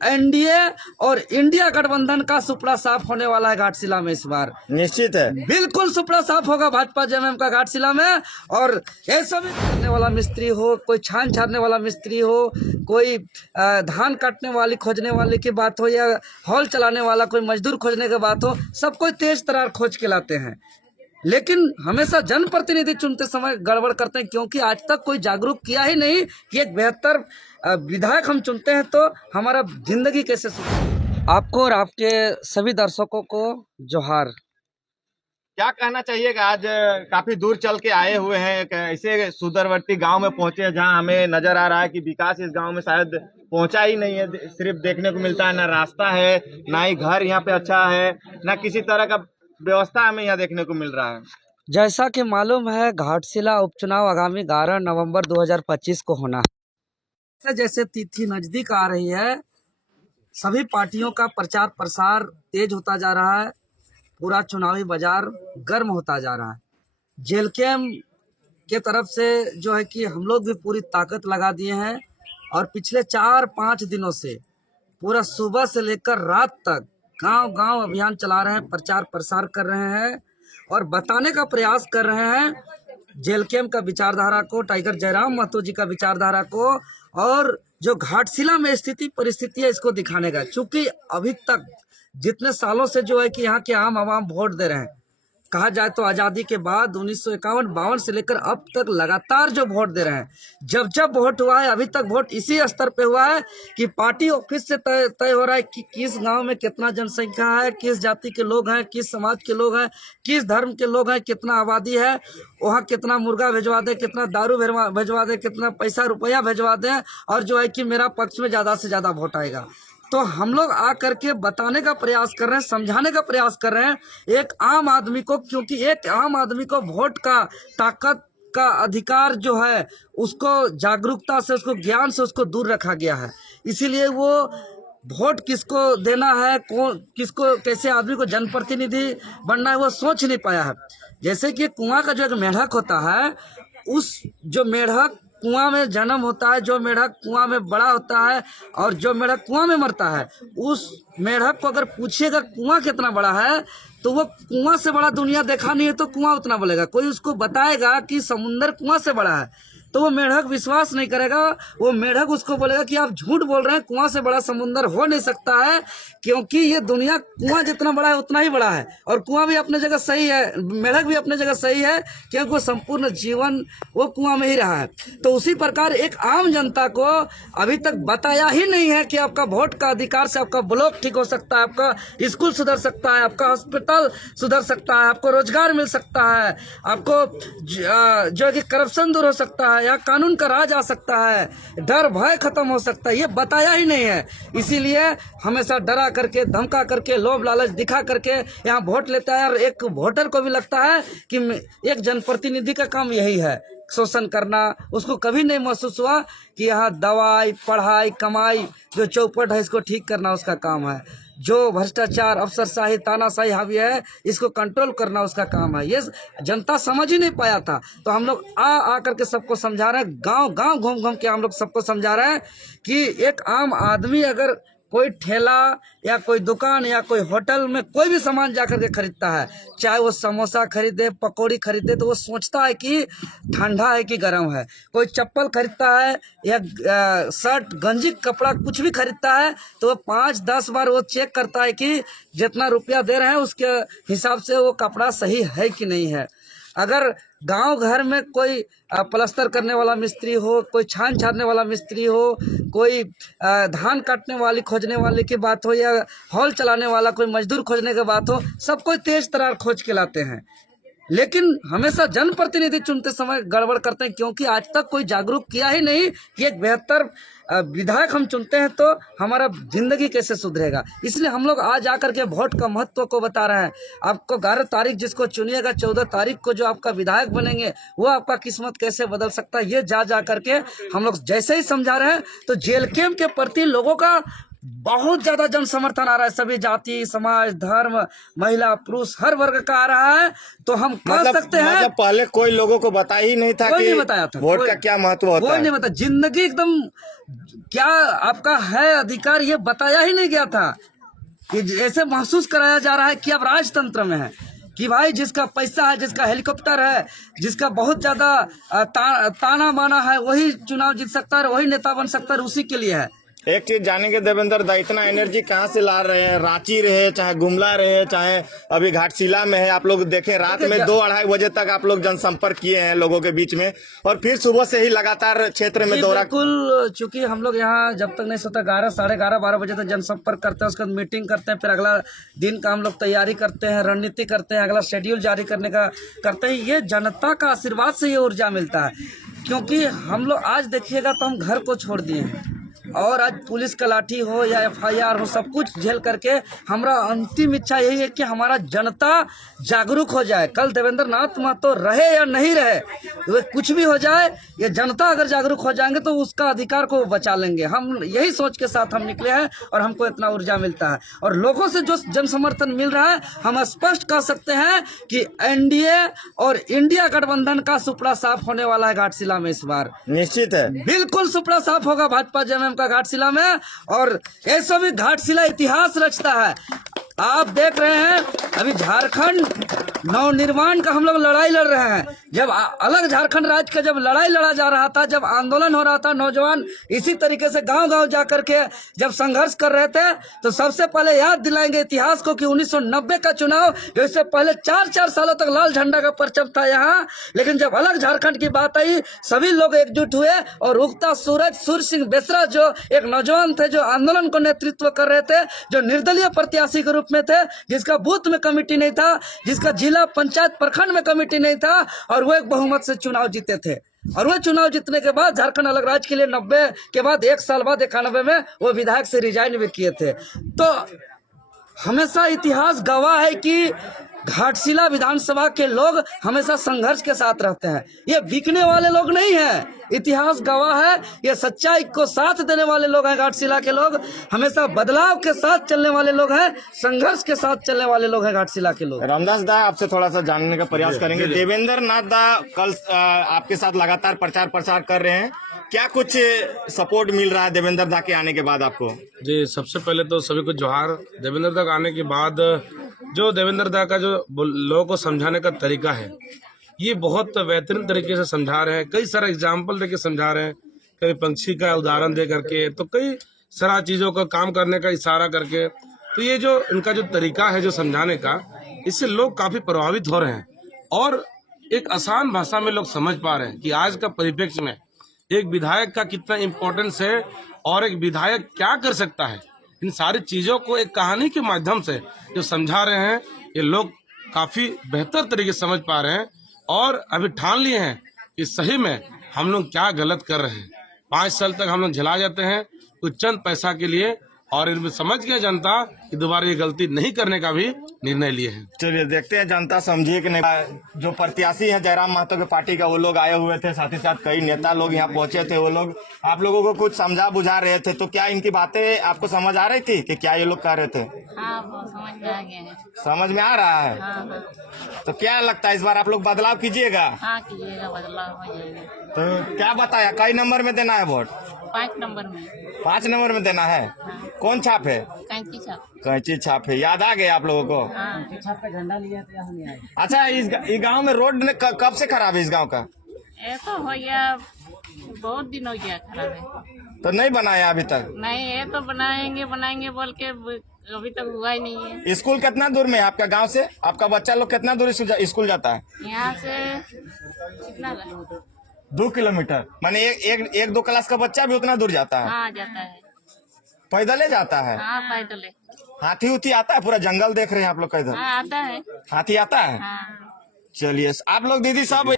NDA और India गठबंधन का सुपड़ा साफ होने वाला है घाटशिला में इस बार। निश्चित है। बिल्कुल सुपड़ा साफ होगा भाजपा जेएमएम का घाटशिला में। और ये सभी करने वाला मिस्त्री हो, कोई छान छानने वाला मिस्त्री हो, कोई धान काटने वाली खोजने वाले की बात हो, या हॉल चलाने वाला कोई मजदूर खोजने की बात हो, सब कोई तेज तरार खोज के लाते हैं। लेकिन हमेशा जनप्रतिनिधि चुनते समय गड़बड़ करते हैं, क्योंकि आज तक कोई जागरूक किया ही नहीं कि एक बेहतर विधायक हम चुनते हैं तो हमारा जिंदगी कैसे सुधरे। आपको और आपके सभी दर्शकों को जोहार। क्या कहना चाहिएगा, आज काफी दूर चल के आए हुए हैं, एक ऐसे सुदूरवर्ती गांव में पहुंचे हैं जहां हमें नजर आ रहा है कि विकास इस गांव में शायद पहुंचा ही नहीं है। सिर्फ देखने को मिलता है, ना रास्ता है, ना ही घर यहाँ पे अच्छा है, ना किसी तरह का व्यवस्था हमें यहाँ देखने को मिल रहा है। जैसा कि मालूम है, घाटशिला उपचुनाव आगामी 11 नवंबर 2025 को होना है। जैसे तिथि नजदीक आ रही है, सभी पार्टियों का प्रचार प्रसार तेज होता जा रहा है, पूरा चुनावी बाजार गर्म होता जा रहा है। जेलकेम के तरफ से जो है कि हम लोग भी पूरी ताकत लगा दिए हैं, और पिछले 4-5 दिनों से पूरा सुबह से लेकर रात तक गांव गांव अभियान चला रहे हैं, प्रचार प्रसार कर रहे हैं और बताने का प्रयास कर रहे हैं जेलकेम का विचारधारा को, टाइगर जयराम महतो जी का विचारधारा को, और जो घाटशिला में स्थिति परिस्थिति है इसको दिखाने का। चूंकि अभी तक जितने सालों से जो है कि यहाँ के आम आवाम वोट दे रहे हैं, कहा जाए तो आज़ादी के बाद 1951-52 से लेकर अब तक लगातार जो वोट दे रहे हैं, जब जब वोट हुआ है अभी तक वोट इसी स्तर पे हुआ है कि पार्टी ऑफिस से तय हो रहा है कि किस गांव में कितना जनसंख्या है, किस जाति के लोग हैं, किस समाज के लोग हैं, किस धर्म के लोग हैं, कितना आबादी है, वहाँ कितना मुर्गा भिजवा दे, कितना दारू भिजवा दे, कितना पैसा रुपया भिजवा दे, और जो है कि मेरा पक्ष में ज़्यादा से ज़्यादा वोट आएगा। तो हम लोग आ करके बताने का प्रयास कर रहे हैं, समझाने का प्रयास कर रहे हैं एक आम आदमी को, क्योंकि एक आम आदमी को वोट का ताकत का अधिकार जो है उसको जागरूकता से, उसको ज्ञान से उसको दूर रखा गया है। इसीलिए वो वोट किसको देना है, कौन किसको, कैसे आदमी को जनप्रतिनिधि बनना है, वो सोच नहीं पाया है। जैसे कि कुआं का जो एक मेढक होता है, उस जो मेढक कुआं में जन्म होता है, जो मेढक कुआं में बड़ा होता है, और जो मेढक कुआं में मरता है, उस मेढक को अगर पूछिएगा कुआं कितना बड़ा है, तो वो कुआं से बड़ा दुनिया देखा नहीं है तो कुआं उतना बोलेगा। कोई उसको बताएगा कि समुंदर कुआं से बड़ा है तो वो मेढक विश्वास नहीं करेगा, वो मेढक उसको बोलेगा कि आप झूठ बोल रहे हैं, कुआं से बड़ा समुंदर हो नहीं सकता है, क्योंकि ये दुनिया कुआं जितना बड़ा है उतना ही बड़ा है। और कुआं भी अपने जगह सही है, मेढक भी अपने जगह सही है, क्योंकि वो संपूर्ण जीवन वो कुआं में ही रहा है। तो उसी प्रकार एक आम जनता को अभी तक बताया ही नहीं है कि आपका वोट का अधिकार से आपका ब्लॉक ठीक हो सकता है, आपका स्कूल सुधर सकता है, आपका हॉस्पिटल सुधर सकता है, आपको रोजगार मिल सकता है, आपको जो है कि करप्शन दूर हो सकता है, या कानून का राज आ सकता है, डर भय खत्म हो सकता है, ये बताया ही नहीं है। इसीलिए हमेशा डरा करके, धमका करके, लोभ लालच दिखा करके यहाँ वोट लेता है। और एक वोटर को भी लगता है कि एक जनप्रतिनिधि का काम यही है, शोषण करना। उसको कभी नहीं महसूस हुआ कि यहाँ दवाई, पढ़ाई, कमाई जो चौपट है इसको ठीक करना उसका काम है, जो भ्रष्टाचार, अफसरशाही, तानाशाही हावी है इसको कंट्रोल करना उसका काम है। ये जनता समझ ही नहीं पाया था। तो हम लोग आ करके सबको समझा रहे हैं, गांव गांव घूम घूम के हम लोग सबको समझा रहे हैं कि एक आम आदमी अगर कोई ठेला या कोई दुकान या कोई होटल में कोई भी सामान जाकर के खरीदता है, चाहे वो समोसा खरीदे, पकौड़ी खरीदे, तो वो सोचता है कि ठंडा है कि गर्म है। कोई चप्पल खरीदता है या शर्ट, गंजी, कपड़ा कुछ भी खरीदता है तो वो 5-10 बार वो चेक करता है कि जितना रुपया दे रहे हैं उसके हिसाब से वो कपड़ा सही है कि नहीं है। अगर गांव घर में कोई प्लास्टर करने वाला मिस्त्री हो, कोई छान छानने वाला मिस्त्री हो, कोई धान काटने वाली खोजने वाले की बात हो, या हॉल चलाने वाला कोई मजदूर खोजने की बात हो, सब कोई तेज तरार खोज के लाते हैं। लेकिन हमेशा जनप्रतिनिधि चुनते समय गड़बड़ करते हैं, क्योंकि आज तक कोई जागरूक किया ही नहीं कि एक बेहतर विधायक हम चुनते हैं तो हमारा जिंदगी कैसे सुधरेगा। इसलिए हम लोग आज आकर के वोट का महत्व को बता रहे हैं। आपको 11 तारीख जिसको चुनिएगा, 14 तारीख को जो आपका विधायक बनेंगे वो आपका किस्मत कैसे बदल सकता है, ये जा करके हम लोग जैसे ही समझा रहे हैं। तो जेल कैंप के प्रति लोगों का बहुत ज्यादा जन समर्थन आ रहा है, सभी जाति, समाज, धर्म, महिला, पुरुष, हर वर्ग का आ रहा है। तो हम कह सकते हैं, मतलब पहले कोई लोगों को बता ही नहीं था कोई कि नहीं बताया था, वोट का क्या महत्व होता कोई है। नहीं बता, जिंदगी एकदम क्या आपका है अधिकार ये बताया ही नहीं गया था। कि ऐसे महसूस कराया जा रहा है कि अब राजतंत्र में है, कि भाई जिसका पैसा है, जिसका हेलीकॉप्टर है, जिसका बहुत ज्यादा ताना माना है, वही चुनाव जीत सकता है, वही नेता बन सकता है, उसी के लिए है। एक चीज जानेंगे देवेंद्र दा, इतना एनर्जी कहाँ से ला रहे हैं? रांची रहे, चाहे गुमला रहे, चाहे अभी घाटशिला में है, आप लोग देखे रात में 2-2:30 बजे तक आप लोग जनसंपर्क किए हैं लोगों के बीच में, और फिर सुबह से ही लगातार क्षेत्र में दौरा। बिल्कुल, चूंकि हम लोग यहाँ जब तक नहीं सोता 11, 11:30, 12 बजे तक जनसंपर्क करते हैं, उसके बाद मीटिंग करते हैं, फिर अगला दिन का हम लोग तैयारी करते हैं, रणनीति करते हैं, अगला शेड्यूल जारी करने का करते हैं। ये जनता का आशीर्वाद से ये ऊर्जा मिलता है, क्योंकि हम लोग आज देखिएगा तो हम घर को छोड़ दिए हैं, और आज पुलिस का लाठी हो या FIR हो, सब कुछ झेल करके हमारा अंतिम इच्छा यही है कि हमारा जनता जागरूक हो जाए। कल देवेंद्र नाथ महतो रहे या नहीं रहे, वे कुछ भी हो जाए, ये जनता अगर जागरूक हो जाएंगे तो उसका अधिकार को बचा लेंगे। हम यही सोच के साथ हम निकले हैं, और हमको इतना ऊर्जा मिलता है, और लोगों से जो जन समर्थन मिल रहा है, हम स्पष्ट कह सकते हैं कि NDA और इंडिया गठबंधन का सुपड़ा साफ होने वाला है घाटशिला में इस बार। निश्चित है, बिल्कुल सुपड़ा साफ होगा भाजपा JMM का घाटशिला में, और ऐसा भी घाटशिला इतिहास रचता है। आप देख रहे हैं अभी झारखंड नवनिर्माण का हम लोग लड़ाई लड़ रहे हैं। जब अलग झारखंड राज्य का जब लड़ाई लड़ा जा रहा था, जब आंदोलन हो रहा था, नौजवान इसी तरीके से गांव-गांव जा करके जब संघर्ष कर रहे थे, तो सबसे पहले याद दिलाएंगे इतिहास को कि 1990 का चुनाव, जो इससे पहले 4-4 सालों तक लाल झंडा का परचम था यहाँ, लेकिन जब अलग झारखंड की बात आई, सभी लोग एकजुट हुए, और उगता सूरज सूर्य सिंह बेसरा जो एक नौजवान थे, जो आंदोलन को नेतृत्व कर रहे थे, जो निर्दलीय प्रत्याशी के रूप में थे, जिसका बूथ में कमेटी नहीं था, जिसका जिला पंचायत प्रखंड में कमेटी नहीं था, और वो एक बहुमत से चुनाव जीते थे। और वो चुनाव जीतने के बाद झारखंड अलग राज्य के लिए 90 के बाद 1 साल बाद 91 में वो विधायक से रिजाइन भी किए थे। तो हमेशा इतिहास गवाह है कि घाटशिला विधानसभा के लोग हमेशा संघर्ष के साथ रहते हैं। ये बिकने वाले लोग नहीं हैं, इतिहास गवाह है, ये सच्चाई को साथ देने वाले लोग हैं। घाटशिला के लोग हमेशा बदलाव के साथ चलने वाले लोग हैं, संघर्ष के साथ चलने वाले लोग हैं घाटशिला के लोग। रामदास दा, आपसे थोड़ा सा जानने का प्रयास करेंगे। देवेंद्र नाथ दा कल आपके साथ लगातार प्रचार प्रसार कर रहे हैं, क्या कुछ सपोर्ट मिल रहा है देवेंद्र दा के आने के बाद आपको? जी, सबसे पहले तो सभी को जोहार। देवेंद्र दा आने के बाद जो देवेंद्र दा का जो लोगों को समझाने का तरीका है, ये बहुत बेहतरीन तरीके से समझा रहे हैं। कई सारे एग्जाम्पल देके समझा रहे हैं, कभी पंछी का उदाहरण दे करके, तो कई सारा चीज़ों का काम करने का इशारा करके। तो ये जो इनका जो तरीका है जो समझाने का, इससे लोग काफ़ी प्रभावित हो रहे हैं, और एक आसान भाषा में लोग समझ पा रहे हैं कि आज का परिप्रेक्ष्य में एक विधायक का कितना इम्पोर्टेंस है, और एक विधायक क्या कर सकता है। इन सारी चीज़ों को एक कहानी के माध्यम से जो समझा रहे हैं, ये लोग काफ़ी बेहतर तरीके से समझ पा रहे हैं, और अभी ठान लिए हैं कि सही में हम लोग क्या गलत कर रहे हैं। 5 साल तक हम लोग झेला जाते हैं कुछ चंद पैसा के लिए, और इनमें समझ गया जनता कि दोबारा ये गलती नहीं करने का भी निर्णय लिए हैं। चलिए देखते हैं जनता समझिए कि नहीं। जो प्रत्याशी हैं जयराम महतो के पार्टी का, वो लोग आए हुए थे, साथ ही साथ कई नेता लोग यहाँ पहुंचे थे। वो लोग आप लोगों को कुछ समझा बुझा रहे थे, तो क्या इनकी बातें आपको समझ आ रही थी कि क्या ये लोग कह रहे थे? हाँ, वो समझ में आ गए हैं। समझ में आ रहा है। हाँ, तो क्या लगता है इस बार आप लोग बदलाव कीजिएगा? हाँ कीजिएगा, बदलाव हो जाएगा। तो क्या बताया, कई नंबर में देना है वोट? 5 नंबर में। 5 नंबर में देना है। कौन छाप है? कैंची छाप। कैंची छाप है, याद आ गया आप लोगों को? हाँ, छाप पे झंडा लिया तो यहाँ नहीं आए। अच्छा, इस गांव में रोड कब से खराब है इस गांव का? ऐसा हो गया, बहुत दिन हो गया खराब है। तो नहीं बनाया अभी तक? नहीं, ये तो बनाएंगे बोल के अभी तक हुआ ही नहीं है। स्कूल कितना दूर में है आपका गांव से? आपका बच्चा लोग कितना दूर स्कूल जाता है? यहाँ से कितना 2 किलोमीटर। माने एक 2 क्लास का बच्चा भी उतना दूर जाता है? हाँ, जाता है। पैदल ही जाता है? हाँ, पैदल है। हाथी उथी आता है? पूरा जंगल देख रहे हैं आप लोग का इधर? हाँ, आता है। हाथी आता है? हाँ। चलिए, आप लोग दीदी सब